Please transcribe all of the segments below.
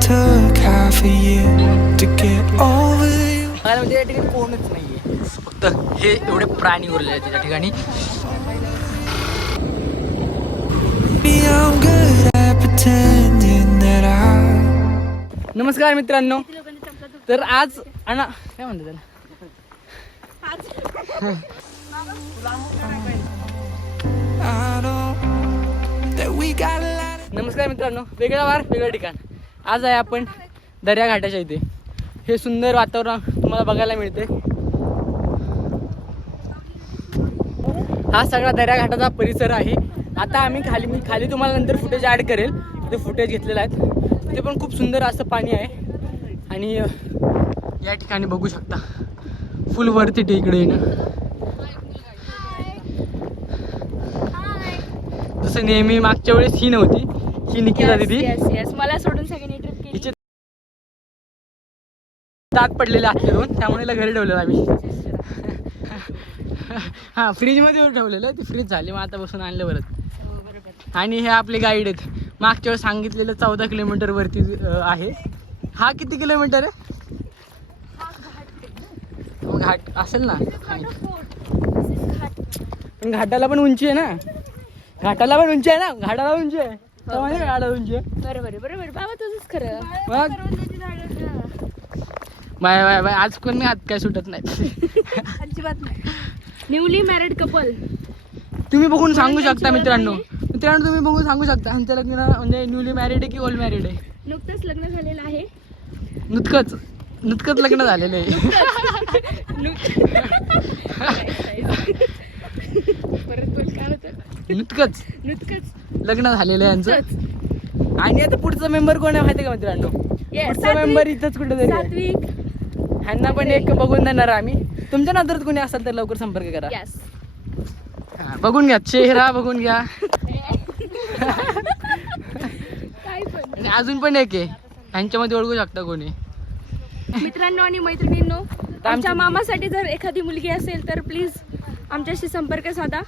took half a year to get over you. बघायला म्हणजे या ठिकाणी कोणच नाहीये. फक्त हे एवढे प्राणी उरले आहेत त्या ठिकाणी. नमस्कार मित्रांनो. तर आज आणा काय म्हणतात त्याला? नमस्कार मित्रांनो. वेगळा वार वेगळं ठिकाण. आज आहे आपण दर्या घाटाच्या इथे. हे सुंदर वातावरण तुम्हाला बघायला मिळते. हा सगळा दर्या घाटाचा परिसर आहे. आता आम्ही खाली मी खाली तुम्हाला नंतर फुटेज ॲड करेल. तिथे फुटेज घेतलेलं आहेत. तिथे पण खूप सुंदर असं पाणी आहे. आणि या ठिकाणी बघू शकता. फुल वरती इकडे येणं. जसं नेहमी मागच्या वेळेस ही नव्हती. ही निकिता दिदी. मला सोडून सगळ्यांनी दात पडलेले आतले दोन त्यामुळे घरी ठेवलेलं आम्ही. हा फ्रीजमध्ये ठेवलेलं ती फ्रीज झाली मग आता बसून आणलं परत. आणि हे आपले गाईड आहेत. मागच्या वेळेस सांगितलेलं चौदा किलोमीटर वरती अं, आहे. हा किती किलोमीटर आहे? मग घाट असेल ना? पण घाटाला पण उंची आहे ना? घाटाला पण उंची आहे ना? घाटाला उंची आहे. का? घाटाला उंची आहे. बरोबर आहे, बरोबर. बाबा तुझंच खरं. मग? Bye bye bye. आज कोणी हात काय सुटत नाही. अजिबात नाही. न्यूली मॅरिड कपल तुम्ही बघून सांगू शकता मित्रांनो. मित्रांनो तुम्ही बघून सांगू शकता. आमच्या लग्न म्हणजे न्यूली मॅरिड आहे की ओल्ड मॅरिड आहे? नुकतंच लग्न झालेलं आहे. नुतकंच. नुतकंच लग्न झालेलं आहे. परत बोल काय होतं नुतकंच. नुकतंच लग्न झालेलं आहे यांचं आणि आता पुढचा मेंबर कोण आहे माहिती आहे का मित्रांनो? पुढचा. मेंबर इथंच कुठेतरी आहे. सात्विक. ह्यांना पण एक बघून देणार आम्ही. तुमच्या नजरेत कोणी असेल तर लवकर संपर्क करा. हा, बघून घ्या चेहरा बघून घ्या. आणि अजून पण एक आहे. ह्यांच्यामध्ये ओळखू शकता कोणी. मित्रांनो आणि मैत्रिणींनो आमच्या मामासाठी जर एखादी मुलगी असेल तर प्लीज आमच्याशी संपर्क साधा.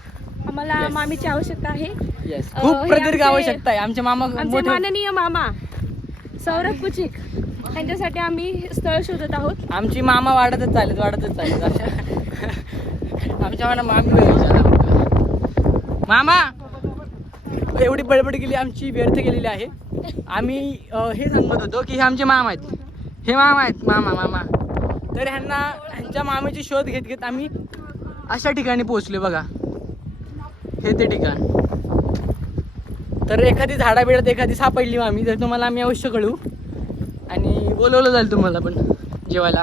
आम्हाला Yes. मामीची आवश्यकता आहे. येस अं, खूप हे प्रदीर्घ आमचे- आवश्यकता आहे. आमचे मामा आमचे मोठे माननीय मामा सौरभ कुचिक. त्यांच्यासाठी आम्ही स्थळ शोधत आहोत. आमची मामा वाढतच चालेल वाढतच चालेल अशा आमच्या मला मामी मामा! एवढी बडबड केली आमची व्यर्थ केलेली आहे. आम्ही हे सांगत होतो की हे आमचे मामा आहेत. हे मामा आहेत. मामा मामा. तर ह्यांना ह्यांच्या मामेची शोध घेत घेत आम्ही अशा ठिकाणी पोहोचलो बघा. हे ते ठिकाण. तर एखादी झाडाबिडात एखादी सापडली मामी तर तुम्हाला आम्ही अवश्य कळू आणि बोलवलं जाईल तुम्हाला पण जेवायला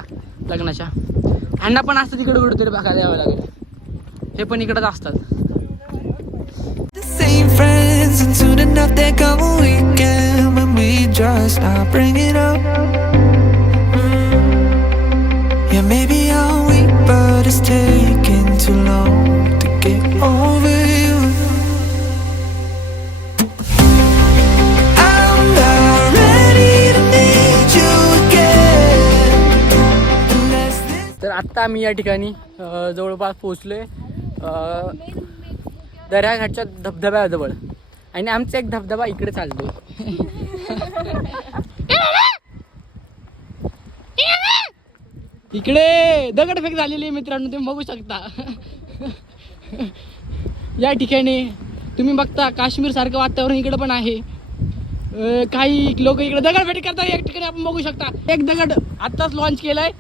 लग्नाच्या. अण्णा पण असतात इकडे कुठेतरी बघा द्यावं लागेल. हे पण इकडेच असतात. Yeah, maybe I'll wait, but it's taking too long to get over. आत्ता आम्ही या ठिकाणी जवळपास पोचलोय आहे दर्याघाटच्या धबधब्याजवळ. आणि आमचा एक धबधबा इकडे चालतो इकडे! दगडफेक झालेली आहे मित्रांनो तुम्ही बघू शकता. या ठिकाणी तुम्ही बघता काश्मीर सारखं वातावरण इकडे पण आहे. काही लोक इकडे दगडफेक करतात एक ठिकाणी आपण बघू शकता. एक दगड आत्ताच लॉन्च केलाय.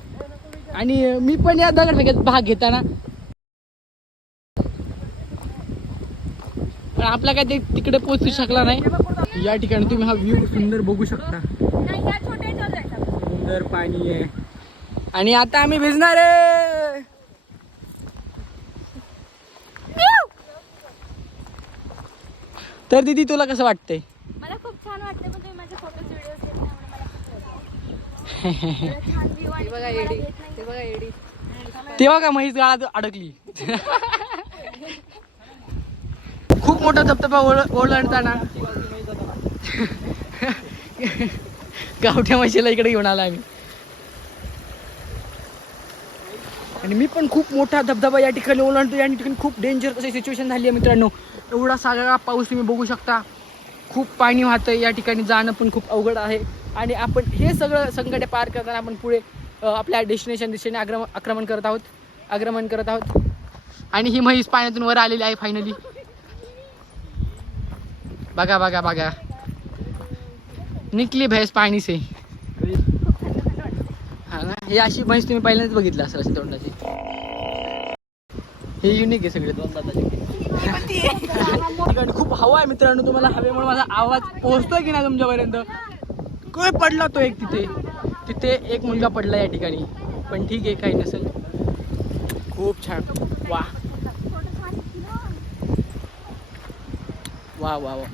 आणि मी पण या दगडफेकीत भाग घेताना. पण आपला काय ते तिकडे पोहोचू शकला नाही. या ठिकाणी तुम्ही हा व्ह्यू सुंदर बघू शकता. सुंदर पाणी आहे. आणि आता आम्ही भिजणार आहे. तर दीदी तुला कसं वाटतंय? मला खूप छान वाटते पण तुम्ही माझे फोटोज व्हिडिओज तेव्हा का म्हैस गाळात अडकली. खूप मोठा धबधबा ओलांडताना. गावठ्या म्हशीला इकडे घेऊन आला आम्ही. आणि मी पण खूप मोठा धबधबा या ठिकाणी ओलांडतो या ठिकाणी खूप डेंजर कशी सिच्युएशन झाली आहे मित्रांनो. एवढा सगळा पाऊस तुम्ही बघू शकता. खूप पाणी वाहतंय या ठिकाणी. जाणं पण खूप अवघड आहे. आणि आपण हे सगळं संकटे पार करताना आपण पुढे आपल्या डेस्टिनेशन दिशेने आक्रम आक्रमण करत आहोत. आक्रमण करत आहोत. आणि ही म्हैस पाण्यातून वर आलेली आहे फायनली बघा बघा बघा. निकली भैस पाणी से हा ना? ही अशी म्हैस तुम्ही पहिल्यांदाच बघितलं असेल अशी तोंडाची. हे युनिक आहे सगळे दोन खूप हवा आहे मित्रांनो तुम्हाला हवेमुळे माझा आवाज पोहोचतोय की नाही तुमच्यापर्यंत? काय पडला तो एक तिथे. तिथे एक मुलगा पडला या ठिकाणी. पण ठीक आहे काही नसेल. खूप छान. वा. वा वा वा.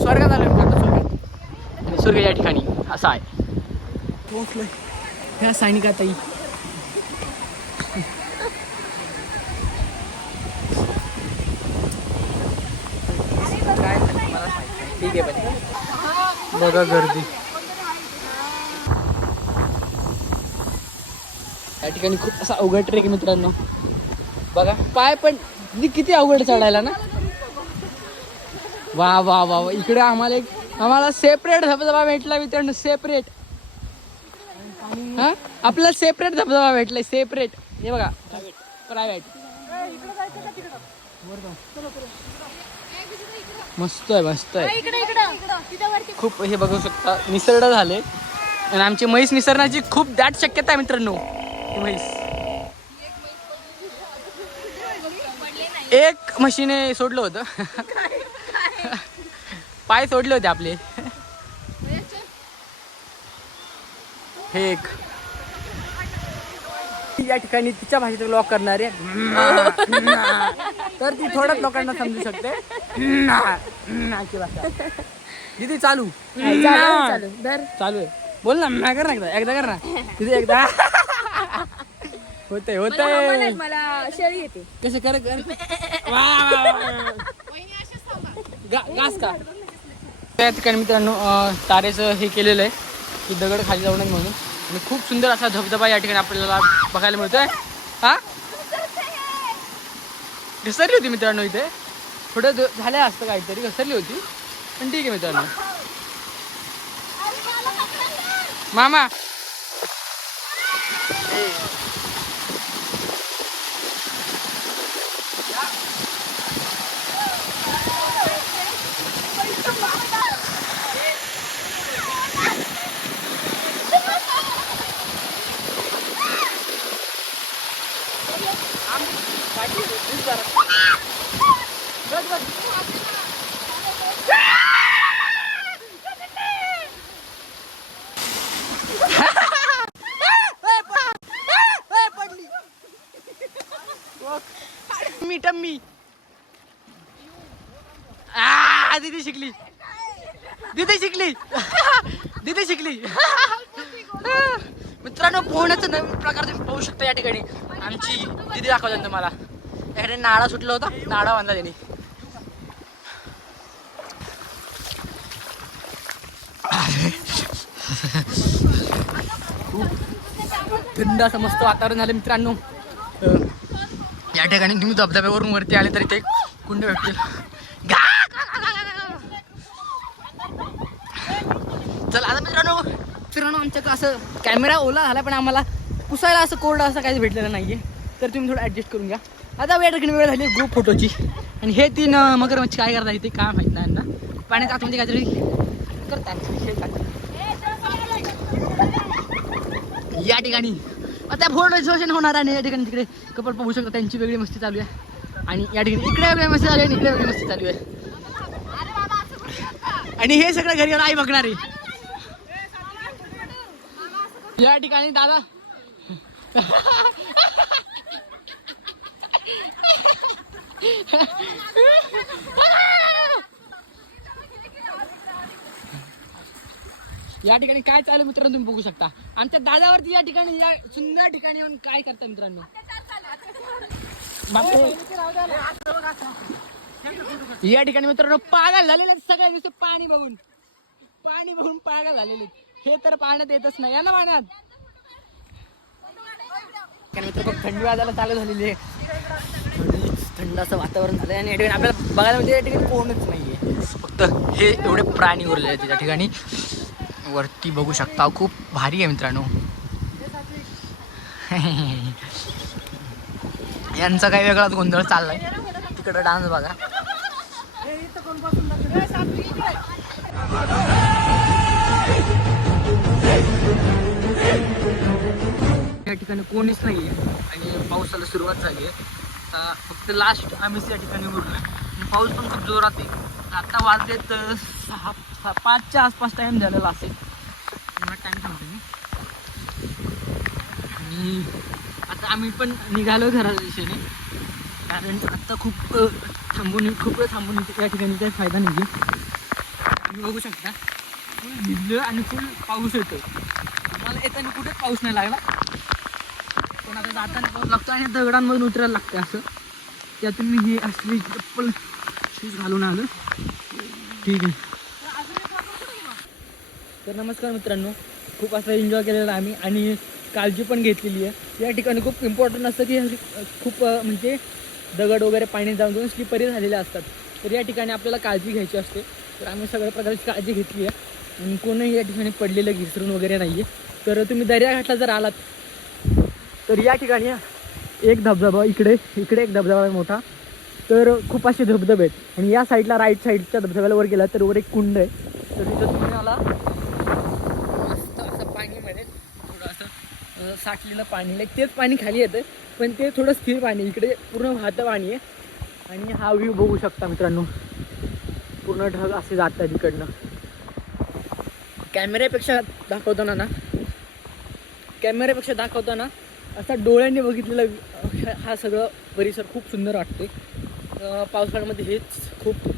स्वर्गात आलं स्वर्ग. आणि स्वर्ग या ठिकाणी. असा आहे. पोहोचलोय. ह्या सायनिका ताई ठीक आहे बघा गर्दी. या ठिकाणी खूप असा अवघड ट्रेक मित्रांनो. बघा पाय पण किती- किती अवघड चढायला ना? वा वा वा वा. इकडे आम्हाला एक आम्हाला सेपरेट धबधबा भेटला मित्रांनो सेपरेट हा? आपल्याला सेपरेट धबधबा भेटलाय सेपरेट हे बघा प्रायव्हेट मस्त आहे मस्त आहे. खूप हे बघू शकता निसर्ग झाले. आणि आमची म्हैस निसरण्याची खूप दाट शक्यता आहे मित्रांनो. म्हैस एक म्हशीने सोडलं होतं. पाय सोडले होते आपले. हे एक. या ठिकाणी तिच्या भाषेत लॉक करणारे. तर ती थोड्याच लोकांना समजू शकते. दिदी चालू. चालू आहे बोल ना नाही कर ना एकदा. एकदा कर ना. दिदी एकदा. होतंय होतंय. मला शेळी येते. कसं कर कर. वा, वा, वा. गा- गास का त्या ठिकाणी मित्रांनो अं, तारेचं हे केलेलं आहे की दगड खाली जाऊ नये म्हणून. आणि खूप सुंदर असा धबधबा या ठिकाणी आपल्याला बघायला मिळतोय. हा? घसरली होती मित्रांनो इथे. थोडं द- झालं असतं काहीतरी घसरली होती. पण ठीक आहे मित्रांनो. मामा Hey. Tummy tummy. आ, दीदी शिकली. दीदी शिकली. दीदी शिकली. मित्रांनो पोहण्याचं नवीन प्रकार तुम्ही पाहू शकता या ठिकाणी. आमची दीदी दाखवतात तुम्हाला. याकडे नाळा सुटला होता. नाळा बांधला त्यांनी. थंड असं मस्त वातावरण झालं मित्रांनो. या ठिकाणी तुम्ही धबधब्यावरून वरती आले तरी ते कुंड भेटतील चल आता मित्रांनो मित्रांनो आमच्याकडं असं कॅमेरा ओला झाला पण आम्हाला पुसायला असं कोरडं असं काहीच भेटलेलं नाही आहे तर तुम्ही थोडं ॲडजस्ट करून घ्या. आता या ठिकाणी वेळ झाली ग्रुप फोटोची आणि हे तीन मगरमच्छ काय करतात इथे? काय माहीत नाही यांना. पाण्याच्या आतमध्ये काहीतरी करतात. खेळतात या ठिकाणी आता फोन रिझर्वेशन होणार आहे आणि या ठिकाणी तिकडे कपल पाहू शकता त्यांची वेगळी मस्ती चालू आहे. आणि या ठिकाणी इकडे वेगळी मस्ती चालू आहे इकडे वेगळी मस्ती चालू आहे. आणि हे सगळं घरी आई बघणार. आहे या ठिकाणी दादा. या ठिकाणी काय चालू मित्रांनो तुम्ही बघू शकता. आमच्या दादावरती या ठिकाणी या सुंदर ठिकाणी येऊन काय करता मित्रांनो? या ठिकाणी मित्रांनो पागल झालेले सगळ्या दिवस पाणी बघून. पाणी बघून पागल झालेले हे तर पाण्यात येतच नाही. या ना पाण्यात मित्र खूप थंडी वाजायला चालू झालेली आहे. थंड असं वातावरण झालं आणि या ठिकाणी आपल्याला बघायला म्हणजे या ठिकाणी कोणच नाहीये. फक्त हे एवढे प्राणी उरले आहेत त्या ठिकाणी. वरती बघू शकता. खूप भारी आहे मित्रांनो. यांचा काही वेगळाच गोंधळ चाललाय. तिकडं डान्स बघा. या ठिकाणी कोणीच नाही आहे आणि पावसाला सुरुवात झाली आहे. आता फक्त लास्ट आम्हीच या ठिकाणी उरलो आणि पाऊस पण खूप जोरात आहे. आता वाजलेत सहा सहा पाचच्या आसपास टाईम झालेला असेल. टाईम सांगतो मी. आणि आता आम्ही पण निघालो घराच्या दिशेने. कारण आता खूप थांबून खूप थांबून या ठिकाणी काही फायदा नाही तुम्ही बघू शकता. फुल भिजलं आणि फुल पाऊस येतो मला येताना कुठेच पाऊस नाही लागला. पण आता जाताना पाऊस लागतो आणि दगडांमधून उतरायला लागते असं. त्यातून मी ही असली चप्पल शूज घालून आलो. ठीक आहे. तर नमस्कार मित्रांनो खूप असं एन्जॉय केलेला आम्ही आणि काळजी पण घेतलेली आहे. या ठिकाणी खूप इम्पॉर्टंट असतं की खूप म्हणजे दगड वगैरे पाणी जाऊन जाऊन स्लिपरी झालेले असतात. तर या ठिकाणी आपल्याला काळजी घ्यायची असते. तर आम्ही सगळ्या प्रकारची काळजी घेतली आहे. आणि कोणीही या ठिकाणी पडलेलं घिसरून वगैरे नाही आहे तर तुम्ही दर्याघाटला जर आलात तर या ठिकाणी एक धबधबा इकडे इकडे एक धबधबा आहे मोठा. तर खूप असे धबधबे आहेत. आणि या साईडला राईट साईडच्या धबधब्याला वर गेला तर वर एक कुंड आहे. तर तिथं तुम्ही आला मस्त असं पाणी मिळेल थोडं असं अं, साठलेलं पाणी लाईक तेच पाणी खाली येतं पण ते थोडं स्थिर पाणी इकडे पूर्ण वाहतं पाणी आहे. आणि हा व्ह्यू बघू शकता मित्रांनो. पूर्ण ढग असे जातात इकडनं. कॅमेऱ्यापेक्षा दाखवताना ना कॅमेऱ्यापेक्षा दाखवताना असा डोळ्यांनी बघितलेला हा- सगळं परिसर खूप सुंदर वाटते पावसाळ्यामध्ये हेच खूप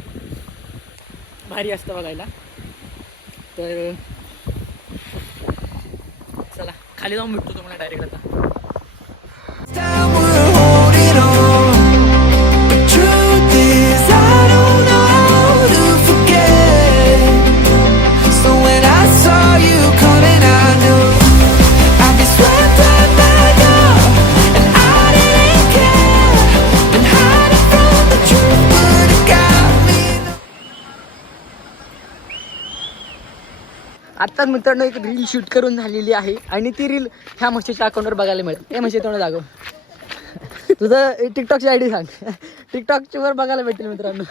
भारी असतं बघायला. तर खाली जाऊन भेटतो तुम्हाला डायरेक्ट आता. आता मित्रांनो एक रील शूट करून झालेली आहे आणि ती रील ह्या म्हशीच्या अकाउंटवर बघायला मिळते हे म्हशी तोंड दाखव तुझं टिकटॉकची आय डी सांग. टिकटॉकच्या वर बघायला भेटेल मित्रांनो.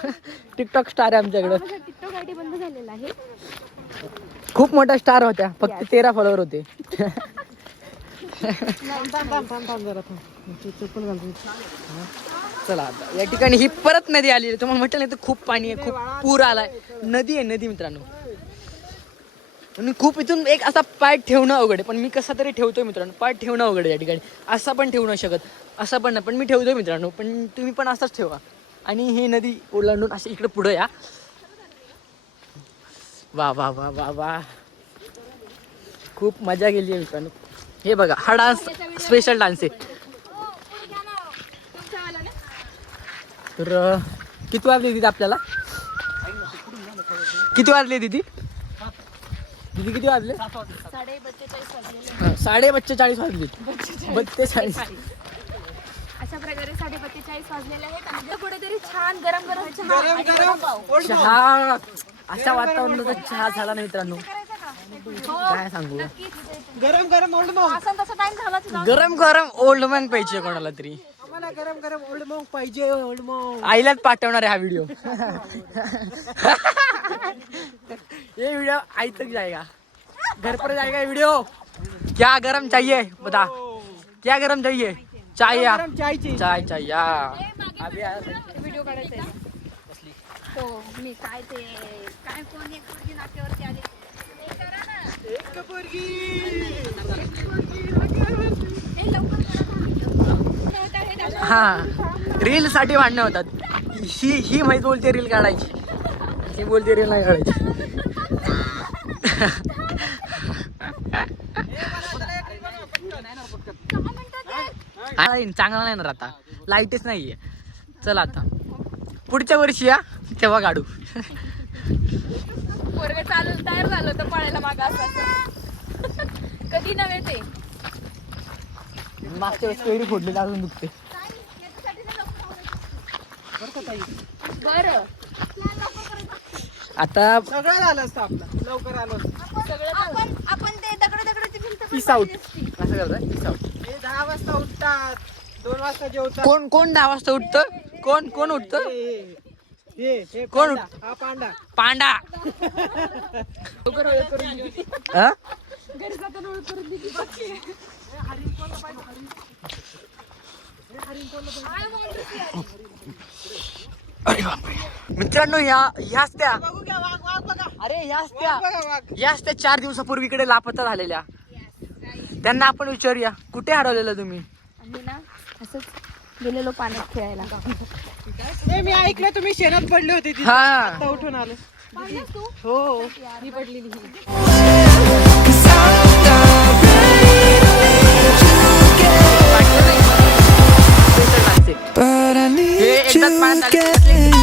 टिकटॉक स्टार आहे आमच्याकडं. टिकटॉक आयडी बंद झालेला आहे. खूप मोठ्या स्टार होत्या. फक्त तेरा फॉलोअर होते. चला आता. या ठिकाणी ही परत नदी आली. तुम्हाला म्हटलं नाही तर खूप पाणी आहे खूप पूर आलाय. नदी आहे नदी मित्रांनो. आणि खूप इथून एक असा पाय ठेवणं अवघड आहे. पण मी कसा तरी ठेवतोय मित्रांनो पाय ठेवणं अवघड आहे या ठिकाणी. असा पण ठेवू नाही शकत असा पण नाही. पण मी ठेवतोय मित्रांनो पण तुम्ही पण असाच ठेवा. आणि ही नदी ओलांडून अशी इकडे पुढं या. वा वा वा वा वा. खूप मजा गेली आहे मित्रांनो. हे बघा हा डान्स स्पेशल डान्स आहे. तर किती वाजले दिदी आपल्याला? किती वाजले दिदी दिदी किती वाजले? साडे हा, साडे बच्चेचाळीस वाजले. बत्तेचाळीस अशा प्रकारे साडे बत्तेचाळीस वाजलेले आहेत आणि इथं कुठेतरी छान गरम गरम चहा आणि वडापाव. चहा. अशा वातावरणाचा चहा झाला ना मित्रांनो. हो, काय सांगू? नक्कीच. असं तसा टाइम झालाच ना गरम गरम ओल्ड मॅन पाहिजे कोणाला तरी. गरम गरम ओल्ड मॉंग पाहिजे ओल्ड मॉंग आईलाच पाठवणार आहे हा व्हिडिओ ये वीडियो आई तक जाएगा। घर पर जाएगा ये वीडियो क्या गरम चाहिए? बता। क्या गरम चाहिए? चाय या चायची चाय चाय या। अभी आया था. व्हिडिओ काढायचा आहे हो मी काय ते काय कोण एक पोरगी नाट्यावरती आली. हे. हा रील साठी भांडणं होतात. ही ही माहीत बोलते रील काढायची. ही बोलते रील नाही हा, येईन. चांगला नाही ना आता. लाईटच नाहीये. चला आता. पुढच्या वर्षी या तेव्हा काढू. पोरगं चालू तयार झालं होतं पळायला मागं असं. कधी नव्हे ते. मागच्या वेळेस केळी फोडली अजून दुखते. बरं. आता सगळं झालं असतं आपलं. लवकर आलो. आपण आपण ते दगड दगडाची भिंत Peace out. असं Peace out. हे दहा वाजता उठतात. दोन वाजता जेवतात. कोण कोण दहा वाजता उठतं? कोण कोण उठतं? हे, हे, हे कोण पांडा, हा पांडा. पांडा. हा? अरे बापरे. मित्रांनो ह्या ह्याच त्या अरे ह्याच वाघ बघा वाघ याच त्या चार दिवसापूर्वी इकडे लापता झालेल्या. त्यांना आपण विचारूया कुठे हरवलेलं तुम्ही? आम्ही ना असंच गेलेलो पाण्यात खेळायला. हे मी ऐकलं तुम्ही शेणात पडले होते तिथे. हा. आता उठून आलो. हो. I'm not Like that man,